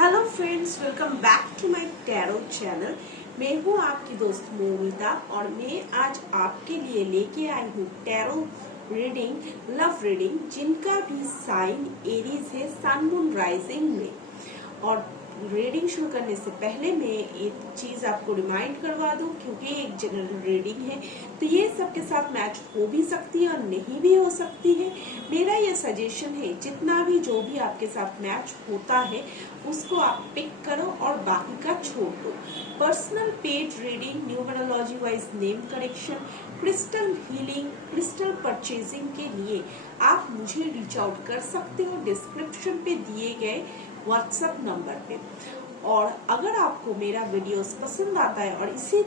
Hello friends, welcome back to my tarot channel. मैं हूँ आपकी दोस्त मोमिता और मैं आज आपके लिए लेके आई हूँ टैरो रीडिंग, लव रीडिंग, जिनका भी साइन एरीज है सन मून राइजिंग में। और रीडिंग शुरू करने से पहले मैं एक चीज आपको रिमाइंड करवा दूं, क्योंकि एक जनरल रीडिंग है तो ये सबके साथ मैच हो भी सकती है और नहीं भी हो सकती है। मेरा ये सजेशन है, जितना भी जो भी आपके साथ मैच होता है उसको आप पिक करो और बाकी का छोड़ दो। Personal page reading, numerology wise name correction, crystal healing, crystal purchasing के लिए आप मुझे रीच आउट कर सकते हो डिस्क्रिप्शन पे दिए गए व्हाट्सएप नंबर पे। और अगर आपको मेरा वीडियोस पसंद आता है और इसी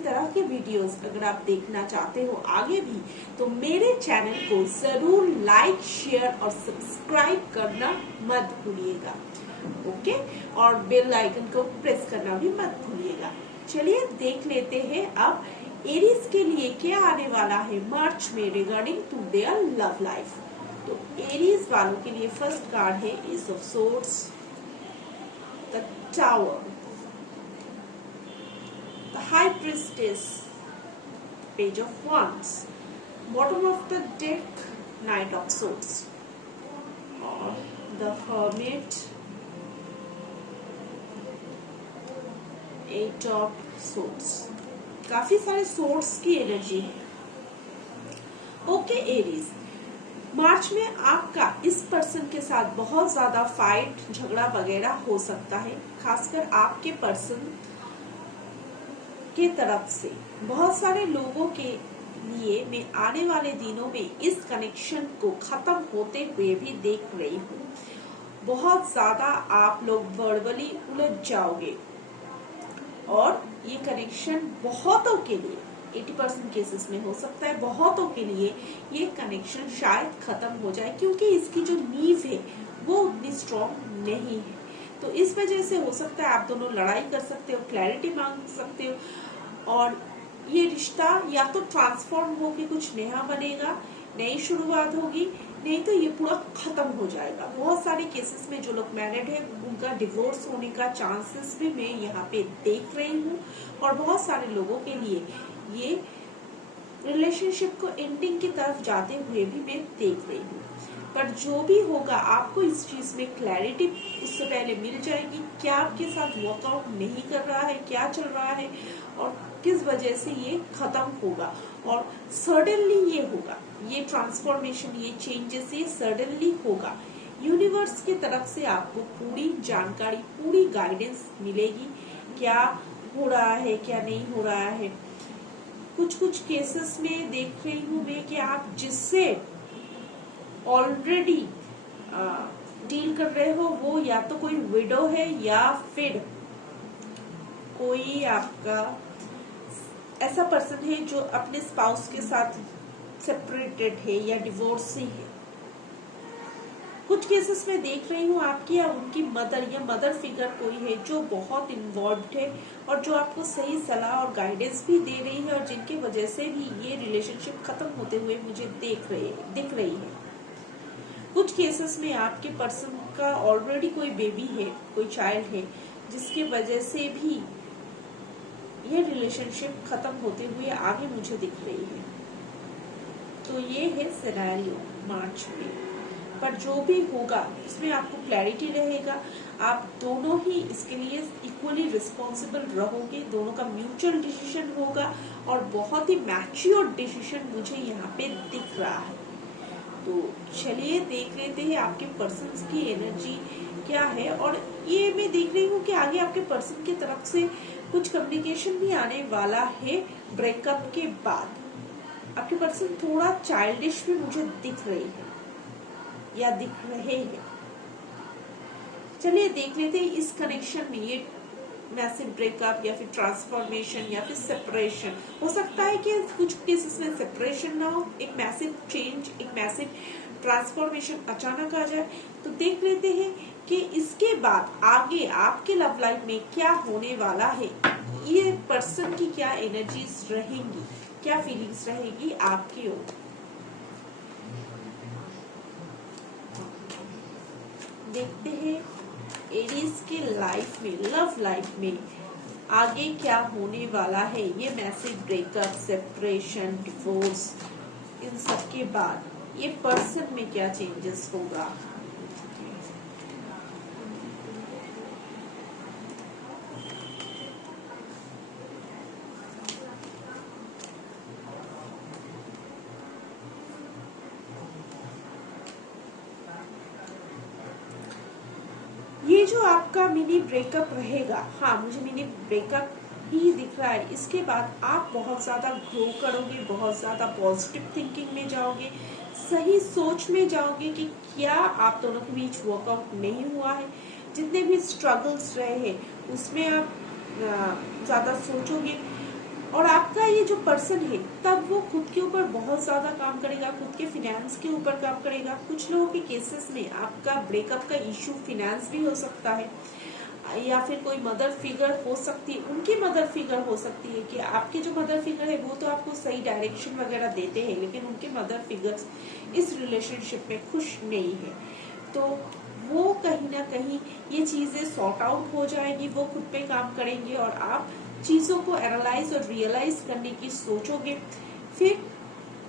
तरह के वीडियोस अगर आप देखना चाहते हो आगे भी, तो मेरे चैनल को जरूर लाइक, शेयर और सब्सक्राइब करना मत भूलिएगा। ओके, और बेल आइकन को प्रेस करना भी मत भूलिएगा। चलिए देख लेते हैं अब एरीज के लिए क्या आने वाला है मार्च में regarding to their love life. तो एरीज वालों के लिए फर्स्ट कार्ड है ace of swords, the tower, the high priestess, page of wands, bottom of the deck knight of swords और the hermit, eight of swords. काफी सारे swords की energy है। ओके एरीज, मार्च में आपका इस पर्सन के साथ बहुत ज्यादा फाइट, झगड़ा वगैरह हो सकता है, खासकर आपके पर्सन के तरफ से। बहुत सारे लोगों के लिए मैं आने वाले दिनों में इस कनेक्शन को खत्म होते हुए भी देख रही हूँ। बहुत ज्यादा आप लोग वर्बली उलझ जाओगे और ये कनेक्शन बहुतों के लिए 80% केसेस में हो सकता है, बहुतों के लिए ये कनेक्शन शायद खत्म हो जाए, क्योंकि इसकी जो नींव है वो उतनी स्ट्रॉन्ग नहीं है। तो इस वजह से हो सकता है आप दोनों लड़ाई कर सकते हो, क्लैरिटी मांग सकते हो और ये रिश्ता या तो ट्रांसफॉर्म होके कुछ नया बनेगा, नई शुरुआत होगी, नहीं तो ये पूरा खत्म हो जाएगा। बहुत सारे केसेस में जो लोग मैरिड है उनका डिवोर्स होने का चांसेस भी मैं यहाँ पे देख रही हूँ और बहुत सारे लोगों के लिए ये रिलेशनशिप को एंडिंग की तरफ जाते हुए भी मैं देख रही हूँ। पर जो भी होगा आपको इस चीज में क्लैरिटी उससे पहले मिल जाएगी, क्या आपके साथ वर्कआउट नहीं कर रहा है, क्या चल रहा है और किस वजह से ये खत्म होगा। और सडनली ये होगा, ये ट्रांसफॉर्मेशन, ये चेंजेस ये सडनली होगा। यूनिवर्स की तरफ से आपको पूरी जानकारी, पूरी गाइडेंस मिलेगी, क्या हो रहा है क्या नहीं हो रहा है। कुछ केसेस में देख रही हूँ मैं कि आप जिससे ऑलरेडी डील कर रहे हो वो या तो कोई विडो है या फिर कोई आपका ऐसा पर्सन है जो अपने स्पाउस के साथ सेपरेटेड है या डिवोर्सी है। कुछ केसेस में देख रही हूँ आपकी या उनकी मदर या मदर फिगर कोई है जो बहुत इन्वॉल्व्ड है और जो आपको सही सलाह और गाइडेंस भी दे रही है और जिनकी वजह से भी ये रिलेशनशिप खत्म होते हुए मुझे दिख रही है। कुछ केसेस में आपके पर्सन का ऑलरेडी कोई बेबी है, कोई चाइल्ड है, जिसकी वजह से भी ये रिलेशनशिप खत्म होते हुए आगे मुझे दिख रही है। तो ये है सिनेरियो मार्च में। पर जो भी होगा इसमें आपको क्लैरिटी रहेगा, आप दोनों ही इसके लिए इक्वली रिस्पॉन्सिबल रहोगे, दोनों का म्यूचुअल डिसीजन होगा और बहुत ही मैच्योर डिसीजन मुझे यहाँ पे दिख रहा है। तो चलिए देख लेते हैं आपके पर्सन की एनर्जी क्या है। और ये मैं देख रही हूँ कि आगे आपके पर्सन की तरफ से कुछ कम्युनिकेशन भी आने वाला है ब्रेकअप के बाद। आपके पर्सन थोड़ा चाइल्डिश भी मुझे दिख रही है या दिख रहे हैं। चलिए देख लेते हैं इस कनेक्शन में ये मैसिव ब्रेकअप या फिर ट्रांसफॉर्मेशन या फिर सेपरेशन। हो सकता है कि कुछ केसेस में सेपरेशन ना हो, एक मैसिव चेंज, एक मैसिव ट्रांसफॉर्मेशन अचानक आ जाए। तो देख लेते हैं कि इसके बाद आगे आपके लव लाइफ में क्या होने वाला है, ये पर्सन की क्या एनर्जीज रहेंगी, क्या फीलिंग्स रहेगी आपकी ओर। देखते हैं एरीज के लाइफ में, लव लाइफ में आगे क्या होने वाला है, ये मैसिव ब्रेकअप, सेपरेशन, डिवोर्स, इन सब के बाद ये पर्सन में क्या चेंजेस होगा। ये जो आपका मिनी ब्रेकअप रहेगा, हाँ मुझे मिनी ब्रेकअप ही दिख रहा है। इसके बाद आप बहुत ज्यादा ग्रो करोगे, बहुत ज्यादा पॉजिटिव थिंकिंग में जाओगे, सही सोच में जाओगे कि क्या आप दोनों के बीच वर्कआउट नहीं हुआ है। जितने भी स्ट्रगल्स रहे हैं उसमें आप ज्यादा सोचोगे। और आपका ये जो पर्सन है तब वो खुद के ऊपर बहुत ज्यादा काम करेगा, खुद के फिनेंस के ऊपर काम करेगा। कुछ लोगों के केसेस में आपका ब्रेकअप का इशू फिनेंस भी हो सकता है, या फिर कोई मदर फिगर हो सकती है, उनकी मदर फिगर हो सकती है कि आपके जो मदर फिगर है वो तो आपको सही डायरेक्शन वगैरह देते हैं, लेकिन उनके मदर फिगर्स इस रिलेशनशिप में खुश नहीं है। तो वो कहीं ना कहीं ये चीजें सॉर्ट आउट हो जाएगी, वो खुद पे काम करेंगे और आप चीजों को एनालाइज और रियलाइज करने की सोचोगे। फिर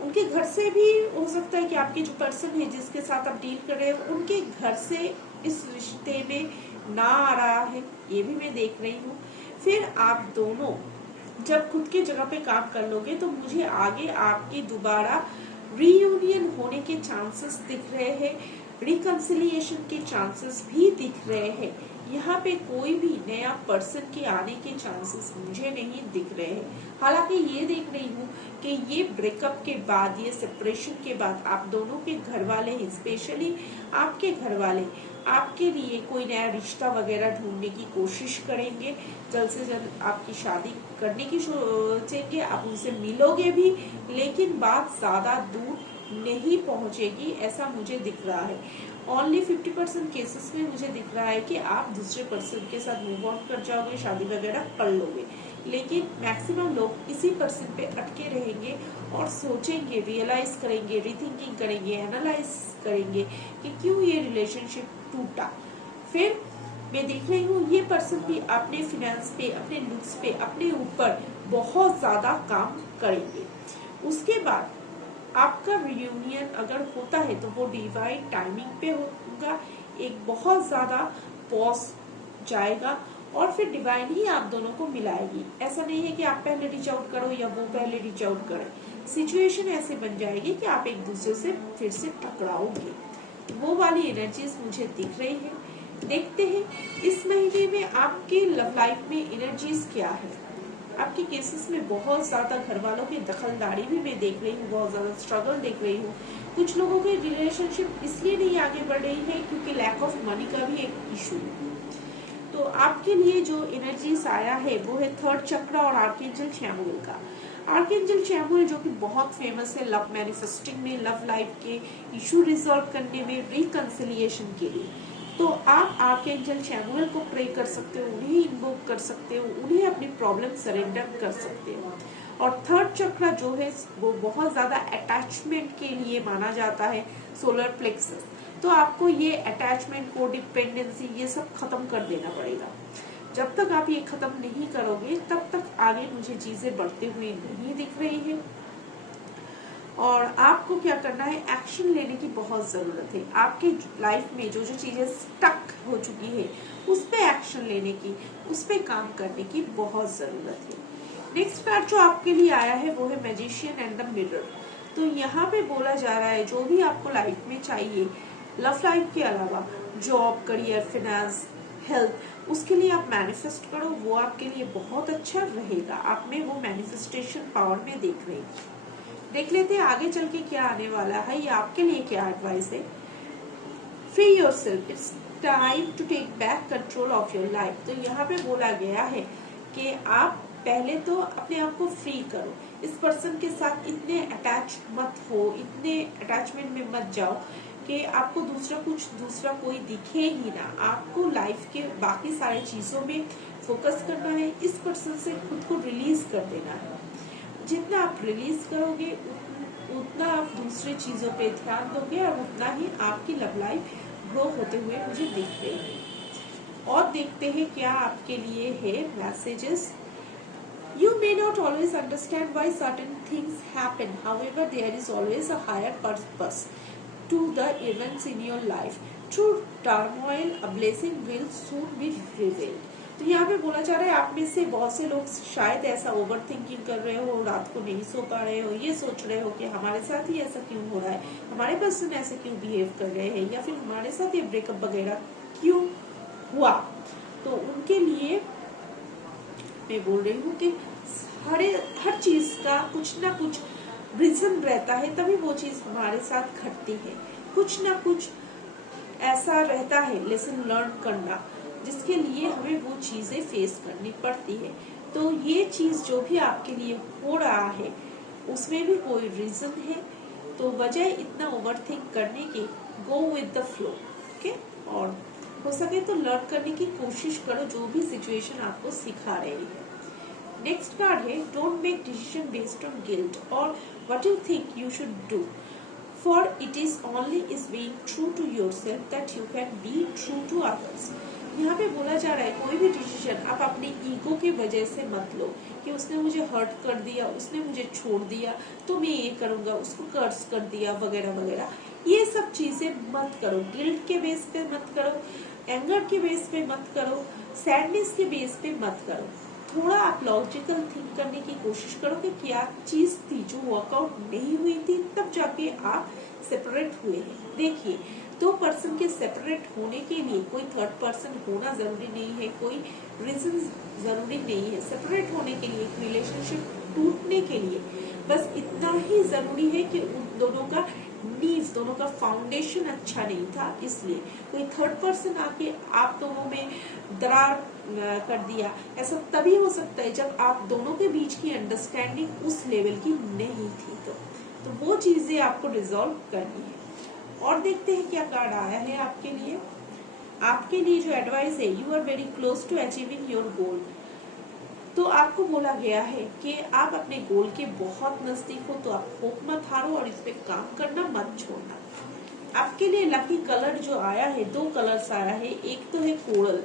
उनके घर से भी हो सकता है कि आपके जो पर्सन है जिसके साथ आप डील कर रहे हो उनके घर से इस रिश्ते में ना आ रहा है, ये भी मैं देख रही हूँ। फिर आप दोनों जब खुद के जगह पे काम कर लोगे तो मुझे आगे आपकी दोबारा रीयूनियन होने के चांसेस दिख रहे हैं, रिकंसिलिएशन के चांसेस भी दिख रहे हैं। यहाँ पे कोई भी नया पर्सन के आने के चांसेस मुझे नहीं दिख रहे हैं। हालांकि ये देख रही हूँ कि ये ब्रेकअप के बाद, ये सेपरेशन के बाद आप दोनों के घर वाले, स्पेशली आपके घर वाले, आपके लिए कोई नया रिश्ता वगैरह ढूंढने की कोशिश करेंगे। जल्द से जल्द आपकी शादी करने की सोचेंगे, आप उनसे मिलोगे भी, लेकिन बात ज्यादा दूर नहीं पहुंचेगी, ऐसा मुझे दिख रहा है। ओनली 50% केसेस में मुझे दिख रहा है कि आप दूसरे पर्सन के साथ मूव ऑन कर जाओगे, शादी वगैरह कर लोगे, लेकिन मैक्सिमम लोग इसी पर्सन पे अटके रहेंगे और सोचेंगे, रियलाइज करेंगे, रीथिंकिंग करेंगे, एनालाइज करेंगे कि क्यों ये रिलेशनशिप टूटा। फिर मैं देख रही हूँ ये पर्सन भी अपने फिनेंस पे, अपने लुक्स पे, अपने ऊपर बहुत ज्यादा काम करेंगे। उसके बाद आपका रियूनियन अगर होता है तो वो डिवाइन टाइमिंग पे होगा, एक बहुत ज्यादा पॉज जाएगा और फिर डिवाइन ही आप दोनों को मिलाएगी। ऐसा नहीं है कि आप पहले रीच आउट करो या वो पहले रीच आउट करे, सिचुएशन ऐसे बन जाएगी कि आप एक दूसरे से फिर से टकराओगे। वो वाली एनर्जीज मुझे दिख रही है। देखते हैं इस महीने में आपके लव लाइफ में एनर्जीज क्या है। आपके केसेस में बहुत ज्यादा घर वालों की दखलदारी भी मैं देख रही हूँ, बहुत ज्यादा स्ट्रगल देख रही हूँ। कुछ लोगों की रिलेशनशिप इसलिए नहीं आगे बढ़ रही है क्योंकि लैक ऑफ मनी का भी एक इशू है। तो आपके लिए जो एनर्जीज आया है वो है थर्ड चक्र और आर्कएंजल चैमुएल का। आर्कएंजल चैमुएल जो कि बहुत फेमस है लव मैनिफेस्टिंग में, लव लाइफ के इशू रिजॉल्व करने में, रिकंसिलिएशन के लिए। तो आप आर्कएंजल चैमुएल को प्रे कर सकते हो, उन्हें इन्वोक कर सकते हो, उन्हें अपनी प्रॉब्लम सरेंडर कर सकते हो। और थर्ड चक्र जो है वो बहुत ज्यादा अटैचमेंट के लिए माना जाता है, सोलर प्लेक्सस। तो आपको ये अटैचमेंट को, डिपेंडेंसी, ये सब खत्म कर देना पड़ेगा। जब तक आप ये खत्म नहीं करोगे तब तक आगे मुझे चीजें बढ़ते हुए नहीं दिख रही है। और आपको क्या करना है, एक्शन लेने की बहुत जरूरत है। आपके लाइफ में जो जो चीजें स्टक हो चुकी है उस पे एक्शन लेने की, उस पे काम करने की बहुत जरूरत है। नेक्स्ट कार्ड जो आपके लिए आया है वो है मैजिशियन एंड द मिरर। तो यहाँ पे बोला जा रहा है जो भी आपको लाइफ में चाहिए, लव लाइफ के अलावा जॉब, करियर, फाइनेंस, हेल्थ, उसके लिए आप मैनिफेस्ट करो, वो आपके लिए बहुत अच्छा रहेगा। आप में वो मैनिफेस्टेशन पावर में देख रहे हैं। देख लेते हैं आगे चल के क्या आने वाला है, या आपके लिए क्या एडवाइस है। Free yourself, it's time to take back control of your life. तो यहाँ पे बोला गया है कि आप पहले तो अपने आप को फ्री करो। इस पर्सन के साथ इतने अटैच मत हो, इतने अटैचमेंट में मत जाओ कि आपको दूसरा कोई दिखे ही ना। आपको लाइफ के बाकी सारी चीजों में फोकस करना है, इस पर्सन से खुद को रिलीज कर देना है। जितना आप रिलीज करोगे उतना आप दूसरी चीजों पे ध्यान दोगे और उतना ही आपकी लव लाइफ ग्रो होते हुए मुझे दिख रही है। और देखते हैं क्या आपके लिए है messages. You may not always understand why certain things happen. However, there is always a higher purpose to the events in your life. Through turmoil, a blessing will soon be revealed. तो यहाँ पे बोला जा रहा है आप में से बहुत से लोग शायद ऐसा ओवर थिंकिंग कर रहे हो, रात को नहीं सो पा रहे हो, ये सोच रहे हो कि हमारे साथ ही ऐसा क्यों हो रहा है, हमारे पर्सन ऐसे क्यों बिहेव कर रहे हैं, या फिर हमारे साथ ये ब्रेकअप वगैरह क्यों हुआ। तो उनके लिए मैं बोल रही हूँ कि हर चीज का कुछ ना कुछ रीजन रहता है, तभी वो चीज हमारे साथ घटती है। कुछ ना कुछ ऐसा रहता है लेसन लर्न करना, जिसके लिए हमें वो चीजें फेस करनी पड़ती है। तो ये चीज जो भी आपके लिए हो रहा है उसमें भी कोई रीजन है। तो वजह इतना ओवरथिंक करने की, go with the flow, okay. और हो सके तो लर्न करने की कोशिश करो जो भी सिचुएशन आपको सिखा रही है। नेक्स्ट कार्ड है don't make decision based on guilt और what you think you should do, for it is only is being true to yourself that you can be true to others. यहाँ पे बोला जा रहा है कोई भी डिसीजन आप अपने ईगो की वजह से मत लो कि उसने मुझे हर्ट कर दिया, उसने मुझे छोड़ दिया तो मैं ये करूंगा, उसको कर्ज कर दिया वगैरह वगैरह, ये सब चीजें मत करो। गिल्ट के बेस पे मत करो, एंगर के बेस पे मत करो, सैडनेस के बेस पे मत करो। थोड़ा आप लॉजिकल थिंक करने की कोशिश करो कि क्या चीज थी जो वर्कआउट नहीं हुई थी, तब जाके आप सेपरेट हुए हैं। देखिए, दो पर्सन के सेपरेट होने के लिए कोई थर्ड पर्सन होना जरूरी नहीं है, कोई रीजन जरूरी नहीं है। सेपरेट होने के लिए, एक रिलेशनशिप टूटने के लिए बस इतना ही जरूरी है कि उन दोनों का नींव, दोनों का फाउंडेशन अच्छा नहीं था, इसलिए कोई थर्ड पर्सन आके आप दोनों में दरार कर दिया। ऐसा तभी हो सकता है जब आप दोनों के बीच की अंडरस्टैंडिंग उस लेवल की नहीं थी। तो वो चीजें आपको रिजॉल्व करनी है। और देखते हैं क्या कार्ड आया है आपके लिए। आपके लिए जो एडवाइस है, you are very close to achieving your goal. तो आपको बोला गया है कि आप अपने गोल के बहुत नजदीक हो, तो आप होप मत हारो और इस पे काम करना मत छोड़ना। आपके लिए लकी कलर जो आया है, दो कलर्स आया है। एक तो है कोरल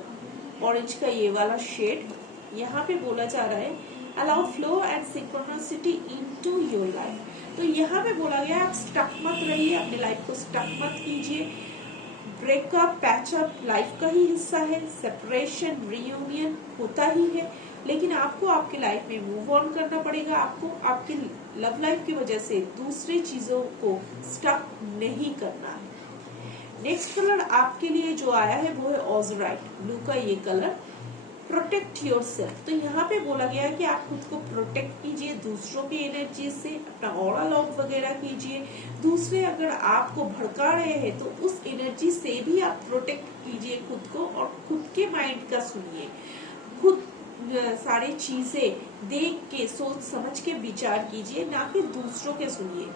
ऑरेंज का ये वाला शेड। यहाँ पे बोला जा रहा है allow flow and synchronicity into your life. तो यहाँ पे बोला गया आप स्टक मत रहिए, अपने लाइफ को स्टक मत कीजिए। ब्रेकअप, पैचअप लाइफ का ही हिस्सा है, सेपरेशन, रियूनियन होता ही है, लेकिन आपको आपके लाइफ में मूव ऑन करना पड़ेगा। आपको आपकी लव लाइफ की वजह से दूसरी चीजों को स्टक नहीं करना है। नेक्स्ट कलर आपके लिए जो आया है वो है ऑजराइट ब्लू का ये कलर। Protect yourself. तो यहाँ पे बोला गया है कि आप खुद को प्रोटेक्ट कीजिए दूसरों की एनर्जी से, अपना ऑरा लॉक वगैरह कीजिए। दूसरे अगर आपको भड़का रहे हैं तो उस एनर्जी से भी आप प्रोटेक्ट कीजिए खुद को, और खुद के माइंड का सुनिए। खुद सारी चीजें देख के, सोच समझ के विचार कीजिए, ना कि दूसरों के सुनिए।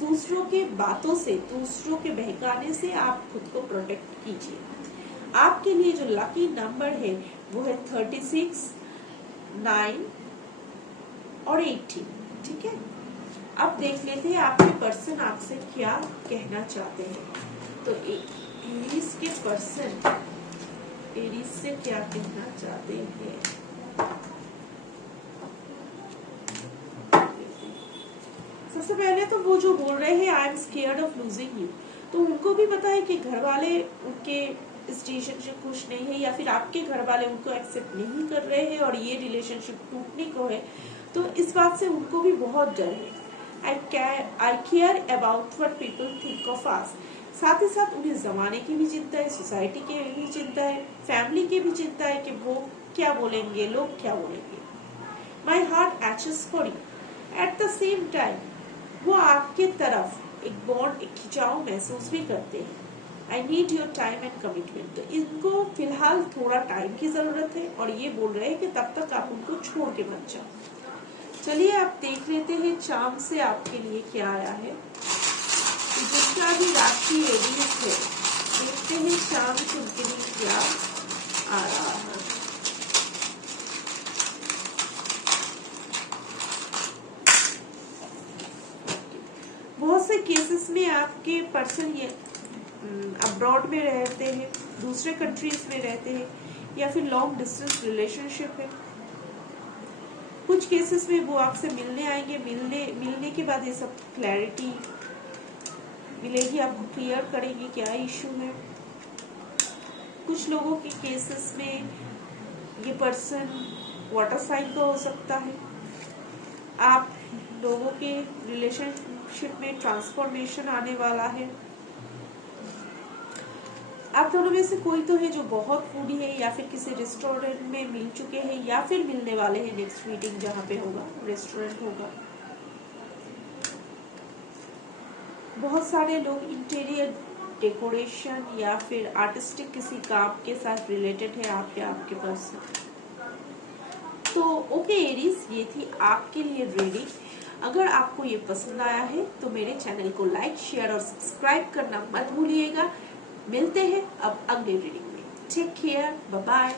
दूसरों के बातों से, दूसरों के बहकाने से आप खुद को प्रोटेक्ट कीजिए। आपके लिए जो लकी नंबर है वो है 36, 9 और 18। ठीक है, अब देख लेते हैं आपके पर्सन आपसे क्या कहना चाहते हैं। तो एरीज के पर्सन एरीज से क्या कहना चाहते हैं। सबसे पहले तो वो जो बोल रहे हैं I am scared of losing you, तो उनको भी पता है कि घर वाले उनके इस रिलेशनशिप खुश नहीं है, या फिर आपके घर वाले उनको एक्सेप्ट नहीं कर रहे हैं और ये रिलेशनशिप टूटने को है। तो इस बात से उनको भी बहुत डर है। I care about what people think of us. साथ ही साथ उन्हें जमाने की भी चिंता है, सोसाइटी की भी चिंता है, फैमिली की भी चिंता है कि वो क्या बोलेंगे, लोग क्या बोलेंगे। My heart aches for you. At the same time वो आपके तरफ एक बॉन्ड, एक खिंचाव महसूस भी करते हैं। I need your time and commitment. तो इनको फिलहाल थोड़ा टाइम की जरूरत है और ये बोल रहे हैं कि तब तक आप उनको छोड़ के मत जाओ। चलिए आप देख लेते हैं चाम से आपके लिए क्या आया है। तो जिसका भी राशि एरीज है, देखते हैं चाम से उनके लिए क्या आ रहा है। बहुत से केसेस में आपके पर्सन ये अब्रॉड में रहते हैं, दूसरे कंट्रीज में रहते हैं या फिर लॉन्ग डिस्टेंस रिलेशनशिप है। कुछ केसेस में वो आपसे मिलने आएंगे, मिलने के बाद ये सब क्लैरिटी मिलेगी, आपको क्लियर करेंगे क्या इशू है। कुछ लोगों के केसेस में ये पर्सन वाटर साइन का हो सकता है। आप लोगों के रिलेशनशिप में ट्रांसफॉर्मेशन आने वाला है। आप दोनों में से कोई तो है जो बहुत फूडी है या फिर किसी रेस्टोरेंट में मिल चुके हैं या फिर मिलने वाले हैं। नेक्स्ट मीटिंग जहाँ पे होगा रेस्टोरेंट होगा। बहुत सारे लोग इंटीरियर डेकोरेशन या फिर आर्टिस्टिक किसी काम के साथ रिलेटेड है आप या आपके पर्सन। तो ओके एरीज, ये थी आपके लिए रीडिंग। अगर आपको ये पसंद आया है तो मेरे चैनल को लाइक, शेयर और सब्सक्राइब करना मत भूलिएगा। मिलते हैं अब अगले रीडिंग में। Take care, bye bye.